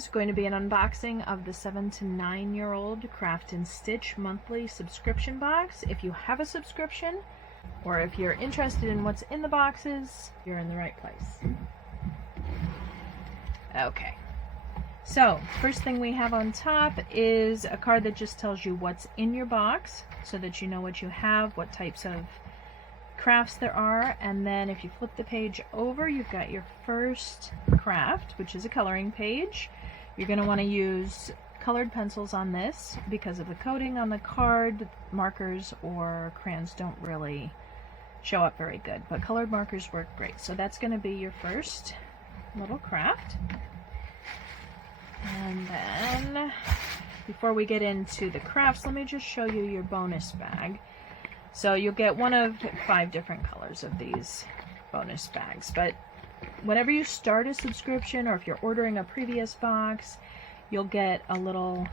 is going to be an unboxing of the 7 to 9-year-old Craft and Stitch monthly subscription box. If you have a subscription, or if you're interested in what's in the boxes, you're in the right place. Okay, so first thing we have on top is a card that just tells you what's in your box so that you know what you have, what types of crafts there are, and then if you flip the page over, you've got your first craft, which is a coloring page. You're going to want to use colored pencils on this because of the coating on the card. Markers or crayons don't really show up very good, but colored markers work great. So that's going to be your first little craft. And then before we get into the crafts, let me just show you your bonus bag. So you'll get one of 5 different colors of these bonus bags, but whenever you start a subscription or if you're ordering a previous box, you'll get a little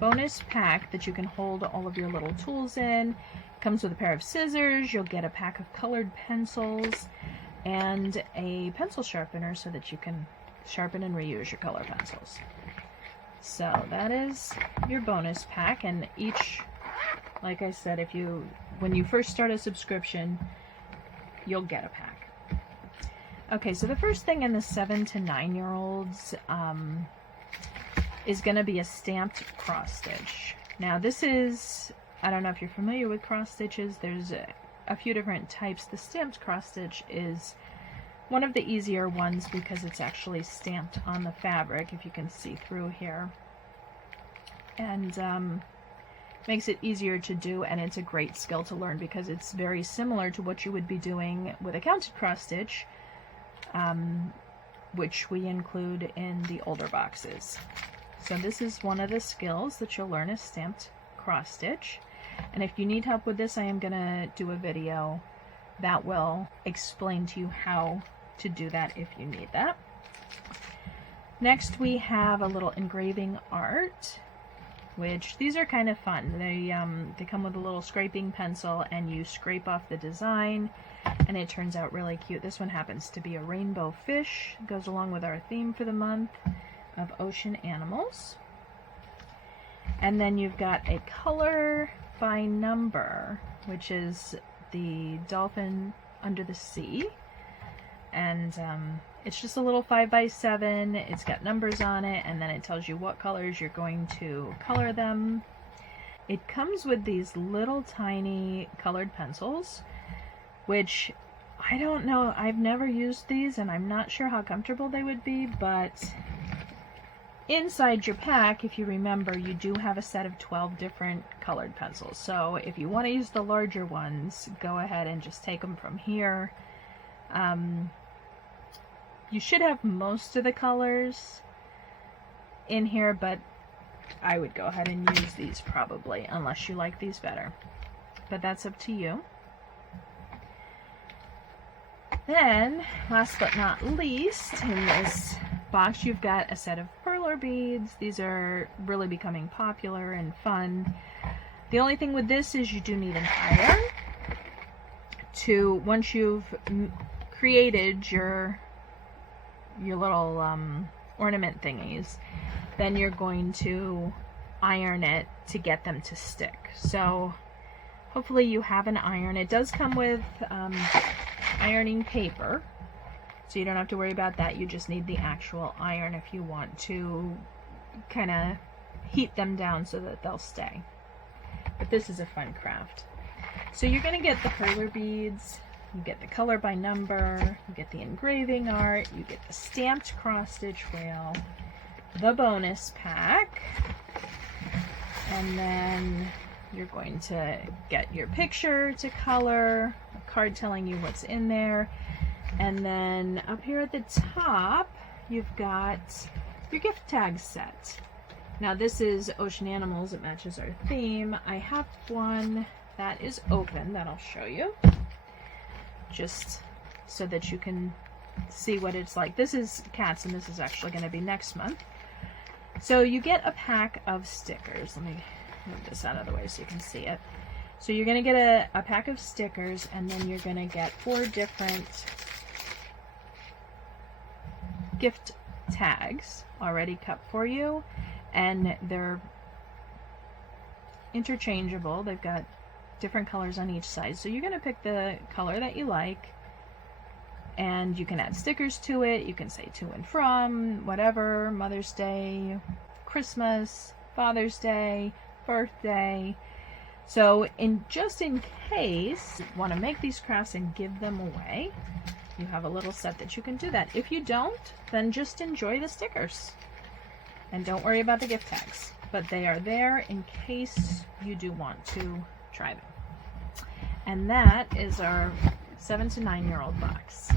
bonus pack that you can hold all of your little tools in. It comes with a pair of scissors, you'll get a pack of colored pencils, and a pencil sharpener so that you can sharpen and reuse your color pencils. So that is your bonus pack, and each, like I said, when you first start a subscription, you'll get a pack. Okay, so the first thing in the 7 to 9-year-olds is going to be a stamped cross stitch. Now this is, I don't know if you're familiar with cross stitches, there's a few different types. The stamped cross stitch is one of the easier ones because it's actually stamped on the fabric, if you can see through here. And makes it easier to do, and it's a great skill to learn because it's very similar to what you would be doing with a counted cross stitch, which we include in the older boxes. So this is one of the skills that you'll learn, is stamped cross stitch. And if you need help with this, I am going to do a video that will explain to you how to do that if you need that. Next we have a little engraving art, which these are kind of fun. They come with a little scraping pencil, and you scrape off the design and it turns out really cute. This one happens to be a rainbow fish. It goes along with our theme for the month of ocean animals. And then you've got a color by number, which is the dolphin under the sea, and it's just a little 5x7. It's got numbers on it, and then it tells you what colors you're going to color them. It comes with these little tiny colored pencils, which I don't know, I've never used these and I'm not sure how comfortable they would be, but inside your pack, if you remember, you do have a set of 12 different colored pencils. So if you want to use the larger ones, go ahead and just take them from here. You should have most of the colors in here, but I would go ahead and use these probably, unless you like these better. But that's up to you. Then, last but not least, in this box, you've got a set of Perler beads. These are really becoming popular and fun. The only thing with this is you do need an iron to, once you've created your little ornament thingies, then you're going to iron it to get them to stick. So hopefully you have an iron. It does come with ironing paper, so you don't have to worry about that. You just need the actual iron if you want to kind of heat them down so that they'll stay. But this is a fun craft. So you're going to get the Perler beads, you get the color by number, you get the engraving art, you get the stamped cross stitch rail, the bonus pack, and then you're going to get your picture to color, a card telling you what's in there, and then up here at the top you've got your gift tag set. Now this is ocean animals, it matches our theme. I have one that is open that I'll show you, just so that you can see what it's like. This is cats, and this is actually going to be next month. So you get a pack of stickers. Let me move this out of the way so you can see it. So you're going to get a pack of stickers, and then you're going to get 4 different gift tags already cut for you, and they're interchangeable. They've got different colors on each side, so you're going to pick the color that you like, and you can add stickers to it. You can say to and from, whatever, Mother's Day, Christmas, Father's Day, birthday. So just in case you want to make these crafts and give them away, you have a little set that you can do that. If you don't, then just enjoy the stickers and don't worry about the gift tags, but they are there in case you do want to try them. And that is our 7 to 9 year old box.